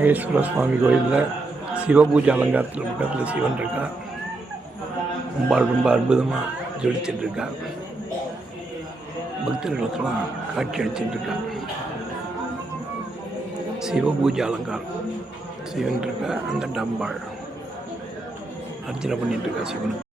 நாகேஸ்வர சுவாமி கோயிலில் சிவபூஜை அலங்காரத்தில் பக்கத்தில் சிவன் இருக்கா. அம்பாள் ரொம்ப அற்புதமாக ஜொலிச்சுட்ருக்கா. பக்தர்களுக்கெல்லாம் காட்சி அளிச்சுட்டுருக்கா. சிவபூஜை அலங்காரம் சிவன் இருக்கா. அந்த அம்பாள் அர்ச்சனை பண்ணிகிட்ருக்கா சிவனுக்கு.